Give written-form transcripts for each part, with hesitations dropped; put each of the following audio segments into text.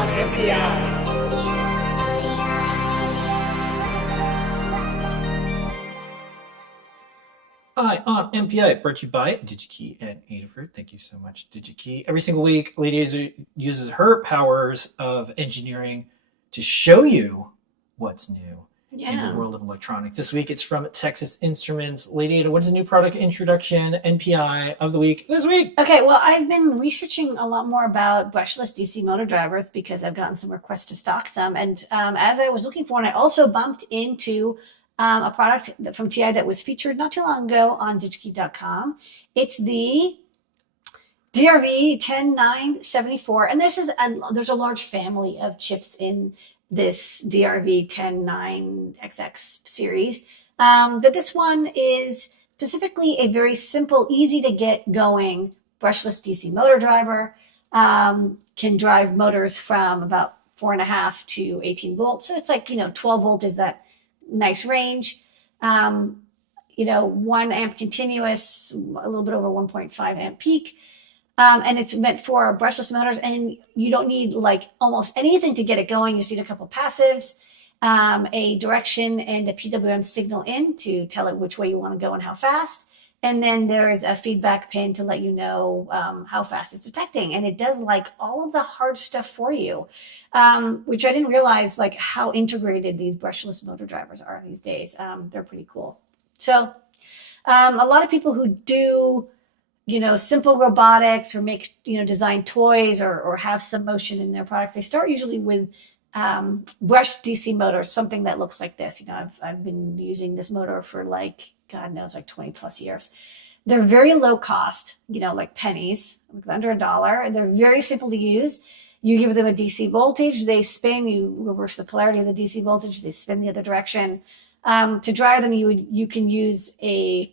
on NPI. Hi, on NPI, brought to you by DigiKey and Adafruit. Thank you so much, DigiKey. Every single week, Lady uses her powers of engineering to show you what's new in the world of electronics. This week, it's from Texas Instruments. Lady Ada, what is the new product introduction, NPI of the week this week? Okay, well, I've been researching a lot more about brushless DC motor drivers because I've gotten some requests to stock some. And as I was looking for one, I also bumped into a product from TI that was featured not too long ago on digikey.com. It's the DRV10974, and there's a large family of chips in this DRV109XX series. But this one is specifically a very simple, easy to get going brushless DC motor driver. Can drive motors from about 4.5 to 18 volts. So it's like, 12 volt is that nice range. 1 amp continuous, a little bit over 1.5 amp peak. And it's meant for brushless motors, and you don't need like almost anything to get it going. You just need a couple passives, a direction and a PWM signal in to tell it which way you want to go and how fast. And then there's a feedback pin to let you know how fast it's detecting. And it does like all of the hard stuff for you, which I didn't realize like how integrated these brushless motor drivers are these days. They're pretty cool. So a lot of people who do, simple robotics or make, design toys or have some motion in their products, they start usually with brushed DC motors, something that looks like this. I've been using this motor for like, God knows, like 20 plus years. They're very low cost, like pennies, under $1. And they're very simple to use. You give them a DC voltage, they spin, you reverse the polarity of the DC voltage, they spin the other direction. To drive them, you can use a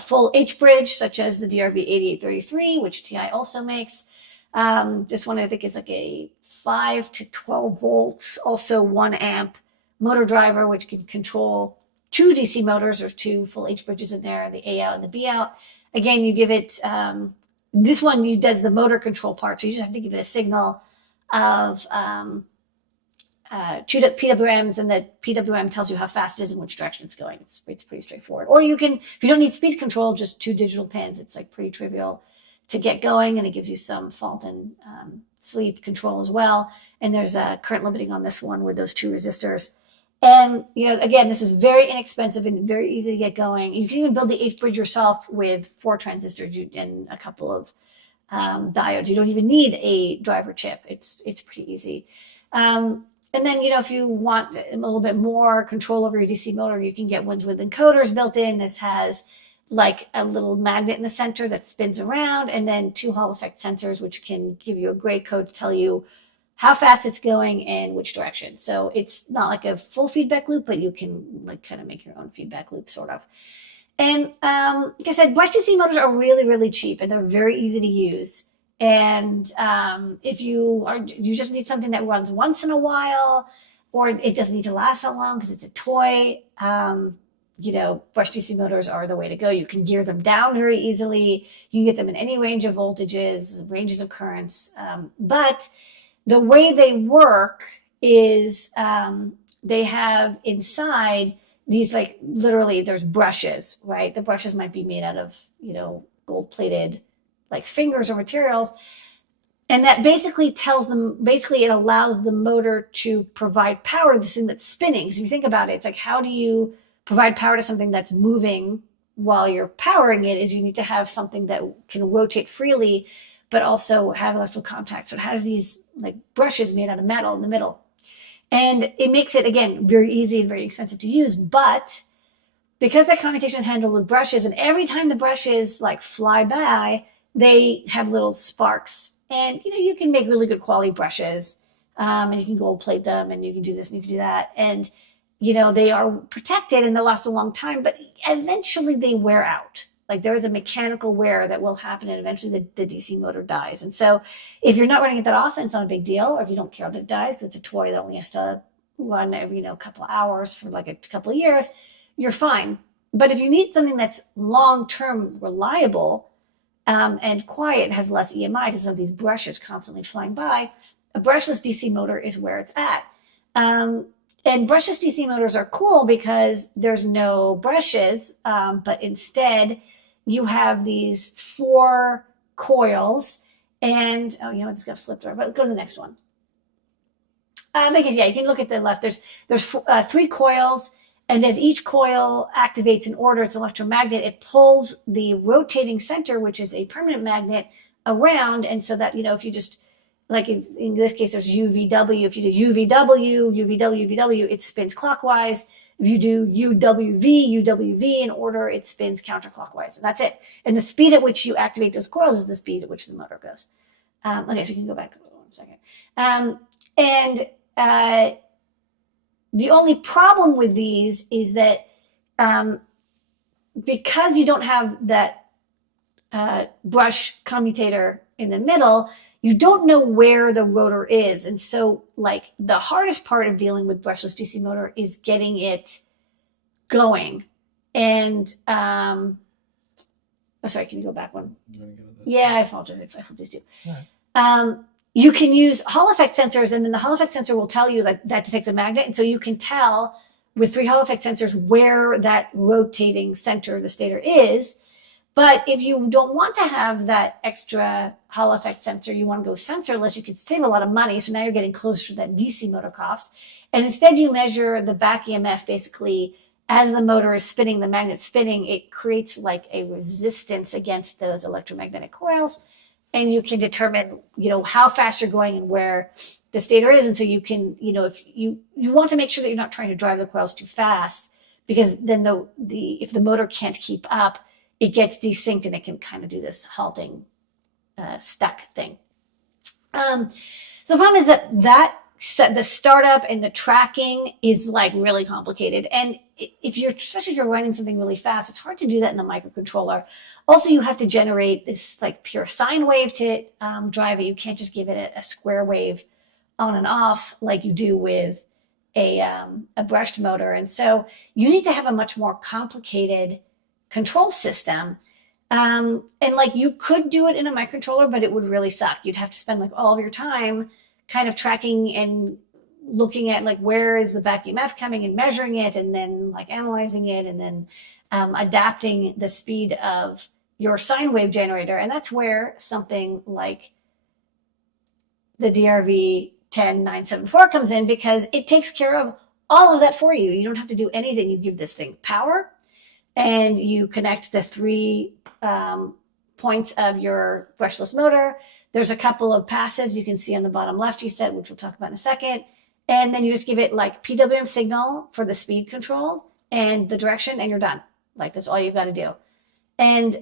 full H bridge, such as the DRV8833, which TI also makes. This one I think is like a 5 to 12 volts, also 1 amp motor driver, which can control 2 DC motors or 2 full H bridges in there, the A out and the B out. Again, you give it, this one does the motor control part. So you just have to give it a signal of 2 PWMs, and the PWM tells you how fast it is and which direction it's going. It's pretty straightforward. Or you can, if you don't need speed control, just 2 digital pins. It's like pretty trivial to get going, and it gives you some fault and sleep control as well. And there's a current limiting on this one with those 2 resistors. And, again, this is very inexpensive and very easy to get going. You can even build the H bridge yourself with 4 transistors and a couple of diodes. You don't even need a driver chip. It's pretty easy. And then, if you want a little bit more control over your DC motor, you can get ones with encoders built in. This has like a little magnet in the center that spins around, and then 2 Hall effect sensors, which can give you a gray code to tell you how fast it's going and which direction. So it's not like a full feedback loop, but you can like kind of make your own feedback loop sort of. And like I said, brush DC motors are really, really cheap, and they're very easy to use. And if you just need something that runs once in a while, or it doesn't need to last so long because it's a toy, brush DC motors are the way to go. You can gear them down very easily. You can get them in any range of voltages, ranges of currents. But the way they work is they have inside these, like, literally there's brushes, right? The brushes might be made out of, gold-plated like fingers or materials. And that basically it allows the motor to provide power to this thing that's spinning. So if you think about it, it's like, how do you provide power to something that's moving while you're powering it? Is you need to have something that can rotate freely, but also have electrical contact. So it has these like brushes made out of metal in the middle. And it makes it, again, very easy and very expensive to use. But because that commutation is handled with brushes, and every time the brushes like fly by, they have little sparks. And, you can make really good quality brushes, and you can gold plate them, and you can do this and you can do that. And, they are protected and they'll last a long time, but eventually they wear out. Like there is a mechanical wear that will happen, and eventually the DC motor dies. And so if you're not running it that often, it's not a big deal. Or if you don't care that it dies because it's a toy that only has to run every, couple of hours for like a couple of years, you're fine. But if you need something that's long-term reliable, and quiet, has less EMI because of these brushes constantly flying by, a brushless DC motor is where it's at. And brushless DC motors are cool because there's no brushes, but instead you have these 4 coils. And, oh, you know, it's got flipped over, but go to the next one. Because, yeah, you can look at the left. There's 3 coils, and as each coil activates in order its electromagnet, it pulls the rotating center, which is a permanent magnet, around. And so that, you know, if you just, like in this case, there's UVW. If you do UVW, UVW, UVW, it spins clockwise. If you do UWV, UWV in order, it spins counterclockwise. And that's it. And the speed at which you activate those coils is the speed at which the motor goes. Okay, so you can go back 1 second. The only problem with these is that because you don't have that brush commutator in the middle, you don't know where the rotor is. And so, like, the hardest part of dealing with brushless DC motor is getting it going. And, oh, sorry, can you go back one? Yeah, I apologize if I flipped these two. Right. You can use Hall effect sensors, and then the Hall effect sensor will tell you that detects a magnet. And so you can tell with 3 Hall effect sensors where that rotating center of the stator is. But if you don't want to have that extra Hall effect sensor, you want to go sensorless, you could save a lot of money. So now you're getting closer to that DC motor cost. And instead you measure the back EMF basically as the motor is spinning, the magnet's spinning, it creates like a resistance against those electromagnetic coils. And you can determine, you know, how fast you're going and where the stator is. And so you can, you know, if you want to make sure that you're not trying to drive the coils too fast, because then if the motor can't keep up, it gets desynced and it can kind of do this halting, stuck thing. So the problem is that the startup and the tracking is like really complicated. And especially if you're running something really fast, it's hard to do that in a microcontroller. Also, you have to generate this like pure sine wave to drive it. You can't just give it a square wave on and off like you do with a brushed motor. And so you need to have a much more complicated control system. And like you could do it in a microcontroller, but it would really suck. You'd have to spend like all of your time kind of tracking and looking at like where is the back EMF coming and measuring it, and then like analyzing it, and then adapting the speed of your sine wave generator. And that's where something like the DRV10974 comes in, because it takes care of all of that for you. You don't have to do anything. You give this thing power, and you connect the 3 points of your brushless motor. There's a couple of passives you can see on the bottom left, you said, which we'll talk about in a second. And then you just give it like PWM signal for the speed control and the direction, and you're done. Like that's all you've got to do. And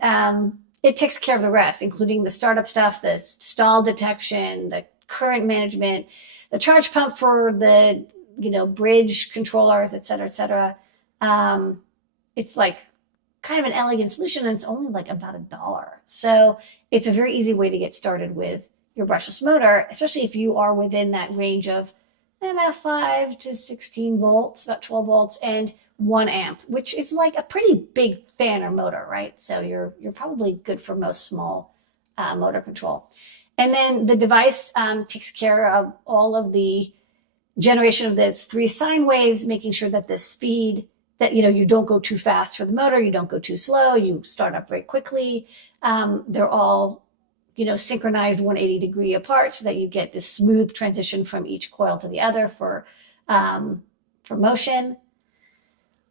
it takes care of the rest, including the startup stuff, the stall detection, the current management, the charge pump for the, you know, bridge controllers, et cetera, et cetera. It's like kind of an elegant solution, and it's only like about $1. So it's a very easy way to get started with your brushless motor, especially if you are within that range of about 5 to 16 volts, about 12 volts, and 1 amp, which is like a pretty big fan or motor, right? So you're probably good for most small motor control. And then the device takes care of all of the generation of those 3 sine waves, making sure that the speed, that, you know, you don't go too fast for the motor, you don't go too slow, you start up very quickly. They're all, you know, synchronized 180-degree apart, so that you get this smooth transition from each coil to the other for motion.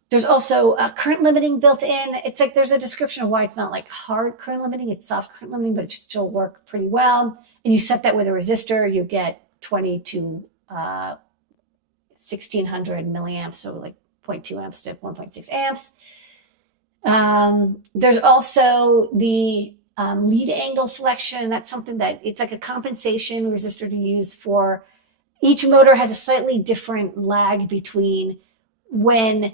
There's also current limiting built in. It's like there's a description of why it's not like hard current limiting, it's soft current limiting, but it should still work pretty well. And you set that with a resistor, you get 20 to 1600 milliamps, so like 0.2 amps to 1.6 amps. There's also the lead angle selection. That's something that it's like a compensation resistor to use for each motor. Has a slightly different lag between when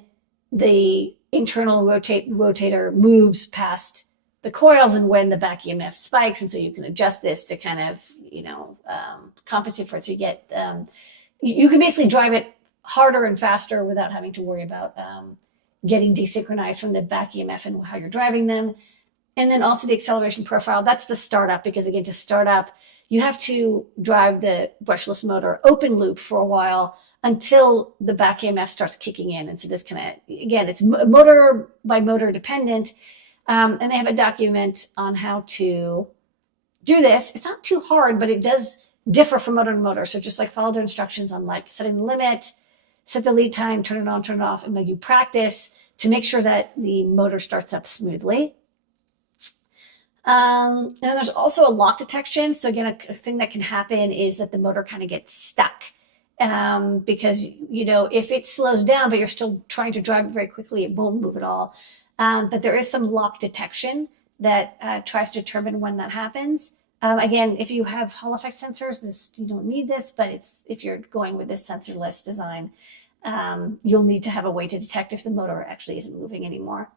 the internal rotator moves past the coils and when the back EMF spikes. And so you can adjust this to kind of, you know, compensate for it. So you get, you can basically drive it harder and faster without having to worry about getting desynchronized from the back EMF and how you're driving them. And then also the acceleration profile, that's the startup, because again, to start up, you have to drive the brushless motor open loop for a while until the back EMF starts kicking in. And so this kind of, again, it's motor by motor dependent. And they have a document on how to do this. It's not too hard, but it does differ from motor to motor. So just like follow their instructions on like setting the limit, set the lead time, turn it on, turn it off, and then you practice to make sure that the motor starts up smoothly. And then there's also a lock detection. So again, a thing that can happen is that the motor kind of gets stuck. Because, you know, if it slows down, but you're still trying to drive it very quickly, it won't move at all. But there is some lock detection that tries to determine when that happens. Again, if you have Hall effect sensors, you don't need this, but if you're going with this sensorless design, you'll need to have a way to detect if the motor actually isn't moving anymore.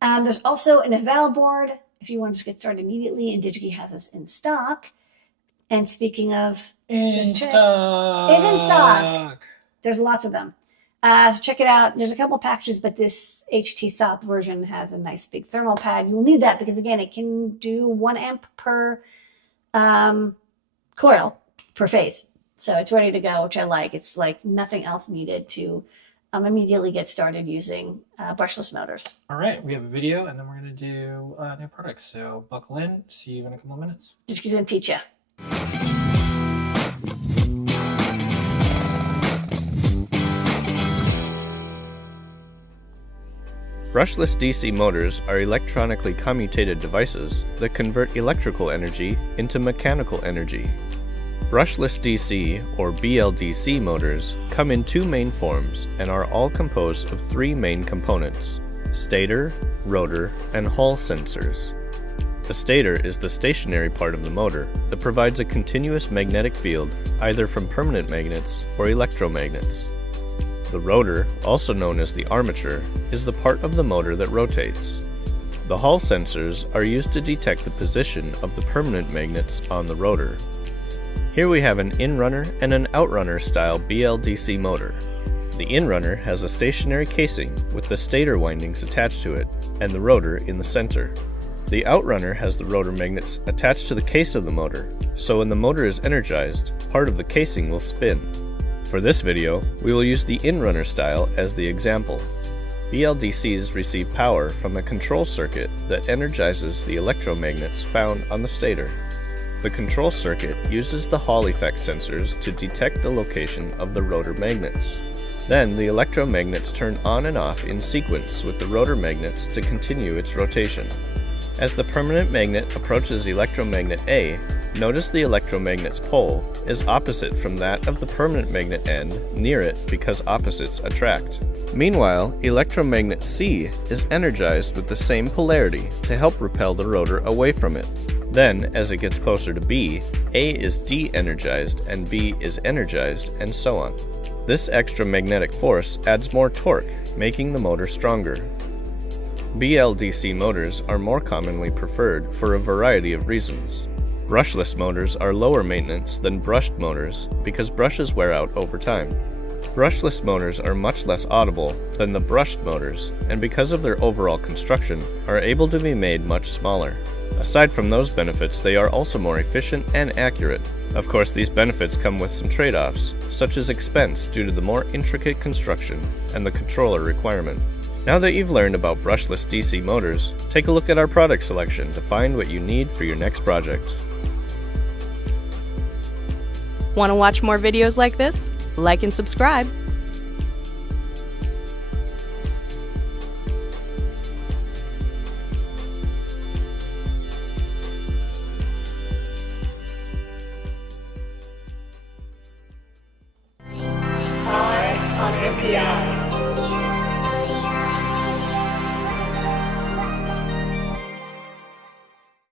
There's also an eval board if you want to just get started immediately, and DigiKey has this in stock. And speaking of In stock. is in stock. There's lots of them. So check it out. There's a couple packages, but this HT SOP version has a nice big thermal pad. You will need that because, again, it can do 1 amp per coil per phase. So it's ready to go, which I like. It's like nothing else needed to immediately get started using brushless motors. All right, we have a video, and then we're going to do new products. So buckle in. See you in a couple of minutes. Just going to teach you. Brushless DC motors are electronically commutated devices that convert electrical energy into mechanical energy. Brushless DC, or BLDC motors, come in 2 main forms and are all composed of 3 main components: stator, rotor, and Hall sensors. The stator is the stationary part of the motor that provides a continuous magnetic field either from permanent magnets or electromagnets. The rotor, also known as the armature, is the part of the motor that rotates. The Hall sensors are used to detect the position of the permanent magnets on the rotor. Here we have an in-runner and an outrunner style BLDC motor. The in-runner has a stationary casing with the stator windings attached to it and the rotor in the center. The outrunner has the rotor magnets attached to the case of the motor, so when the motor is energized, part of the casing will spin. For this video, we will use the in-runner style as the example. BLDCs receive power from a control circuit that energizes the electromagnets found on the stator. The control circuit uses the Hall effect sensors to detect the location of the rotor magnets. Then the electromagnets turn on and off in sequence with the rotor magnets to continue its rotation. As the permanent magnet approaches electromagnet A, notice the electromagnet's pole is opposite from that of the permanent magnet end near it because opposites attract. Meanwhile, electromagnet C is energized with the same polarity to help repel the rotor away from it. Then, as it gets closer to B, A is de-energized and B is energized, and so on. This extra magnetic force adds more torque, making the motor stronger. BLDC motors are more commonly preferred for a variety of reasons. Brushless motors are lower maintenance than brushed motors because brushes wear out over time. Brushless motors are much less audible than the brushed motors, and because of their overall construction, are able to be made much smaller. Aside from those benefits, they are also more efficient and accurate. Of course, these benefits come with some trade-offs, such as expense due to the more intricate construction and the controller requirement. Now that you've learned about brushless DC motors, take a look at our product selection to find what you need for your next project. Want to watch more videos like this? Like and subscribe. On NPI.